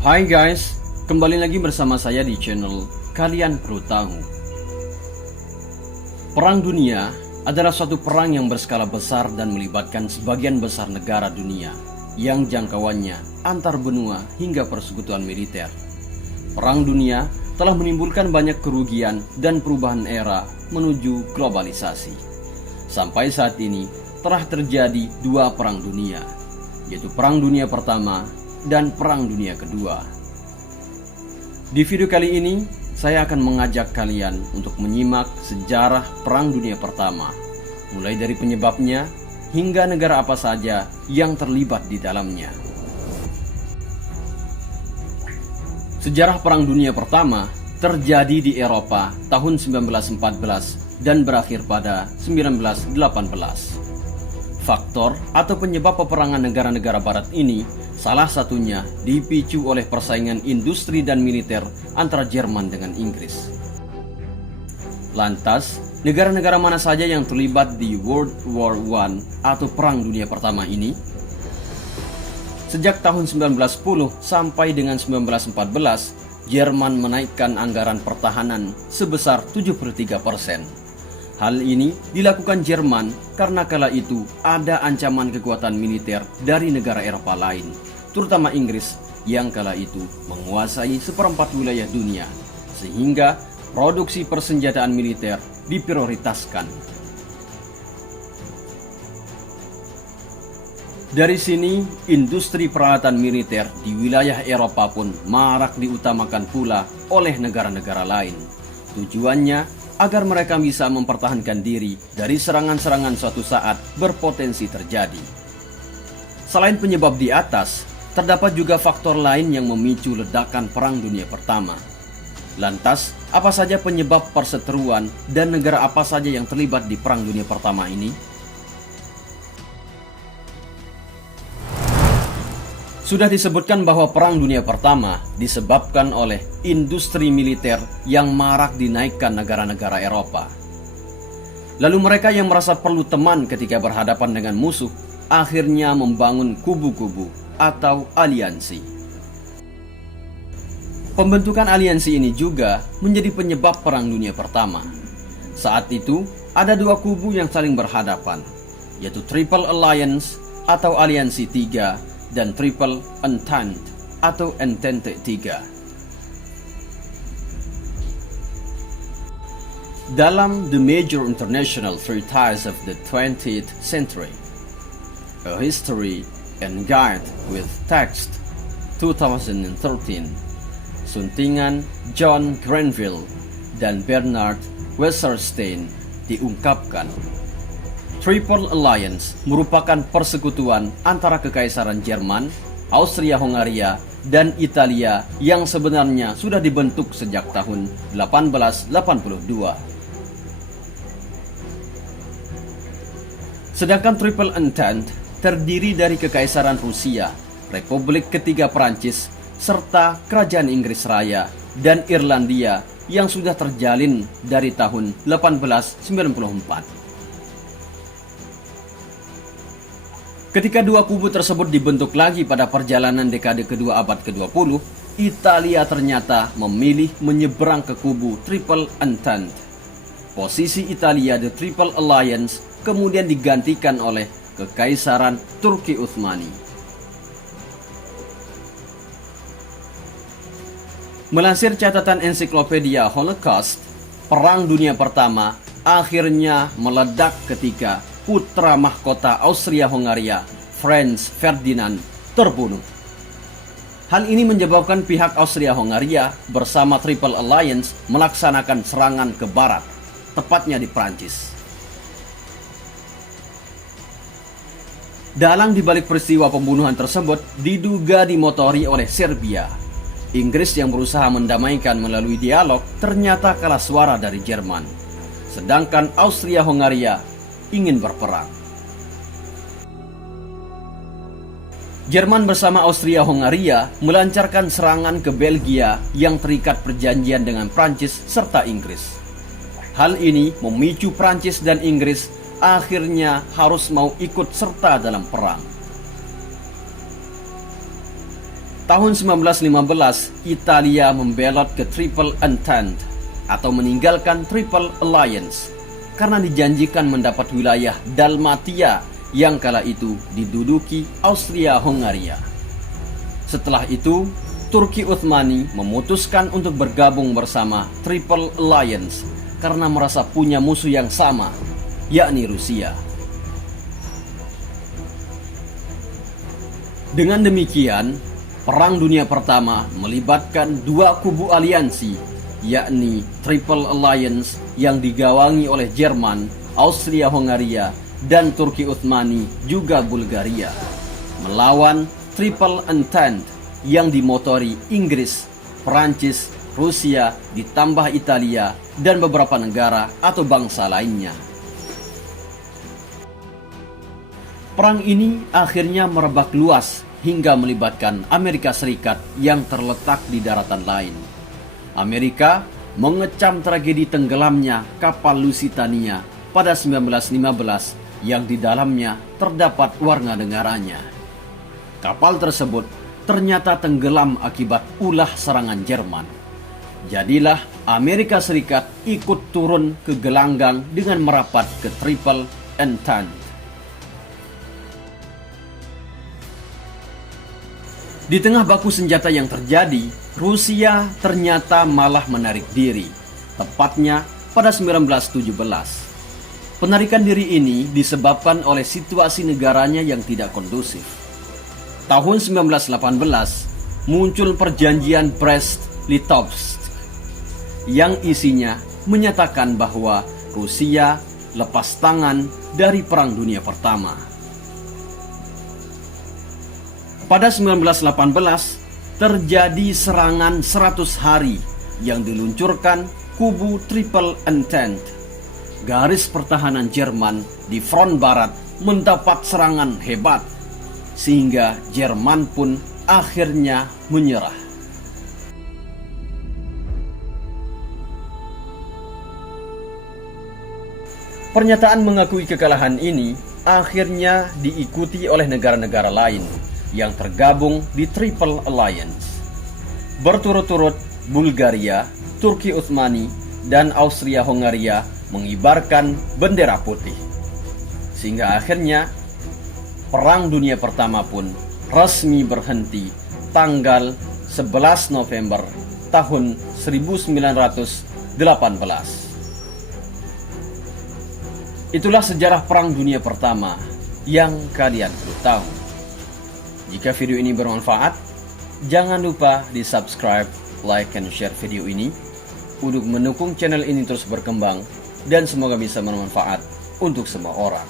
Hai guys, kembali lagi bersama saya di channel Kalian Perlu Tahu. Perang dunia adalah suatu perang yang berskala besar dan melibatkan sebagian besar negara dunia yang jangkauannya antar benua hingga persekutuan militer. Perang dunia telah menimbulkan banyak kerugian dan perubahan era menuju globalisasi. Sampai saat ini telah terjadi dua perang dunia, yaitu Perang Dunia Pertama dan Perang Dunia Kedua. Di video kali ini, saya akan mengajak kalian untuk menyimak sejarah Perang Dunia Pertama, mulai dari penyebabnya hingga negara apa saja yang terlibat di dalamnya. Sejarah Perang Dunia Pertama terjadi di Eropa tahun 1914 dan berakhir pada 1918. Faktor atau penyebab peperangan negara-negara barat ini salah satunya dipicu oleh persaingan industri dan militer antara Jerman dengan Inggris. Lantas, negara-negara mana saja yang terlibat di World War I atau Perang Dunia Pertama ini? Sejak tahun 1910 sampai dengan 1914, Jerman menaikkan anggaran pertahanan sebesar 73%. Hal ini dilakukan Jerman karena kala itu ada ancaman kekuatan militer dari negara Eropa lain, terutama Inggris yang kala itu menguasai seperempat wilayah dunia, sehingga produksi persenjataan militer diprioritaskan. Dari sini, industri peralatan militer di wilayah Eropa pun marak diutamakan pula oleh negara-negara lain. Tujuannya agar mereka bisa mempertahankan diri dari serangan-serangan suatu saat berpotensi terjadi. Selain penyebab di atas, terdapat juga faktor lain yang memicu ledakan Perang Dunia Pertama. Lantas, apa saja penyebab perseteruan dan negara apa saja yang terlibat di Perang Dunia Pertama ini? Sudah disebutkan bahwa Perang Dunia Pertama disebabkan oleh industri militer yang marak dinaikkan negara-negara Eropa. Lalu mereka yang merasa perlu teman ketika berhadapan dengan musuh, akhirnya membangun kubu-kubu atau aliansi. Pembentukan aliansi ini juga menjadi penyebab Perang Dunia Pertama. Saat itu, ada dua kubu yang saling berhadapan, yaitu Triple Alliance atau Aliansi Tiga, dan Triple Entente atau Entente 3. Dalam The Major International Treaties of the 20th Century, A History and Guide with Text 2013, suntingan John Grenville dan Bernard Wasserstein, diungkapkan Triple Alliance merupakan persekutuan antara Kekaisaran Jerman, Austria-Hongaria, dan Italia yang sebenarnya sudah dibentuk sejak tahun 1882. Sedangkan Triple Entente terdiri dari Kekaisaran Rusia, Republik Ketiga Prancis, serta Kerajaan Inggris Raya dan Irlandia yang sudah terjalin dari tahun 1894. Ketika dua kubu tersebut dibentuk lagi pada perjalanan dekade kedua abad ke-20, Italia ternyata memilih menyeberang ke kubu Triple Entente. Posisi Italia di Triple Alliance kemudian digantikan oleh Kekaisaran Turki Utsmani. Melansir catatan ensiklopedia Holocaust, Perang Dunia Pertama akhirnya meledak ketika putra mahkota Austria-Hongaria, Franz Ferdinand, terbunuh. Hal ini menyebabkan pihak Austria-Hongaria bersama Triple Alliance melaksanakan serangan ke barat, tepatnya di Prancis. Dalang dibalik peristiwa pembunuhan tersebut diduga dimotori oleh Serbia. Inggris yang berusaha mendamaikan melalui dialog ternyata kalah suara dari Jerman. Sedangkan Austria-Hongaria ingin berperang. Jerman bersama Austria-Hongaria melancarkan serangan ke Belgia yang terikat perjanjian dengan Prancis serta Inggris. Hal ini memicu Prancis dan Inggris akhirnya harus mau ikut serta dalam perang. Tahun 1915, Italia membelot ke Triple Entente atau meninggalkan Triple Alliance karena dijanjikan mendapat wilayah Dalmatia yang kala itu diduduki Austria-Hongaria. Setelah itu, Turki Utsmani memutuskan untuk bergabung bersama Triple Alliance karena merasa punya musuh yang sama, yakni Rusia. Dengan demikian, Perang Dunia Pertama melibatkan dua kubu aliansi, yakni Triple Alliance yang digawangi oleh Jerman, Austria-Hongaria, dan Turki Utsmani juga Bulgaria, melawan Triple Entente yang dimotori Inggris, Prancis, Rusia, ditambah Italia, dan beberapa negara atau bangsa lainnya. Perang ini akhirnya merebak luas hingga melibatkan Amerika Serikat yang terletak di daratan lain. Amerika mengecam tragedi tenggelamnya kapal Lusitania pada 1915 yang di dalamnya terdapat warga negaranya. Kapal tersebut ternyata tenggelam akibat ulah serangan Jerman. Jadilah Amerika Serikat ikut turun ke gelanggang dengan merapat ke Triple Entente. Di tengah baku senjata yang terjadi, Rusia ternyata malah menarik diri, tepatnya pada 1917. Penarikan diri ini disebabkan oleh situasi negaranya yang tidak kondusif. Tahun 1918, muncul perjanjian Brest-Litovsk yang isinya menyatakan bahwa Rusia lepas tangan dari Perang Dunia Pertama. Pada 1918, terjadi serangan 100 hari yang diluncurkan kubu Triple Entente. Garis pertahanan Jerman di front barat mendapat serangan hebat, sehingga Jerman pun akhirnya menyerah. Pernyataan mengakui kekalahan ini akhirnya diikuti oleh negara-negara lain yang tergabung di Triple Alliance. Berturut-turut Bulgaria, Turki Utsmani, dan Austria-Hongaria mengibarkan bendera putih. Sehingga akhirnya Perang Dunia Pertama pun resmi berhenti tanggal 11 November tahun 1918. Itulah sejarah Perang Dunia Pertama yang kalian perlu tahu. Jika video ini bermanfaat, jangan lupa di subscribe, like, and share video ini untuk mendukung channel ini terus berkembang dan semoga bisa bermanfaat untuk semua orang.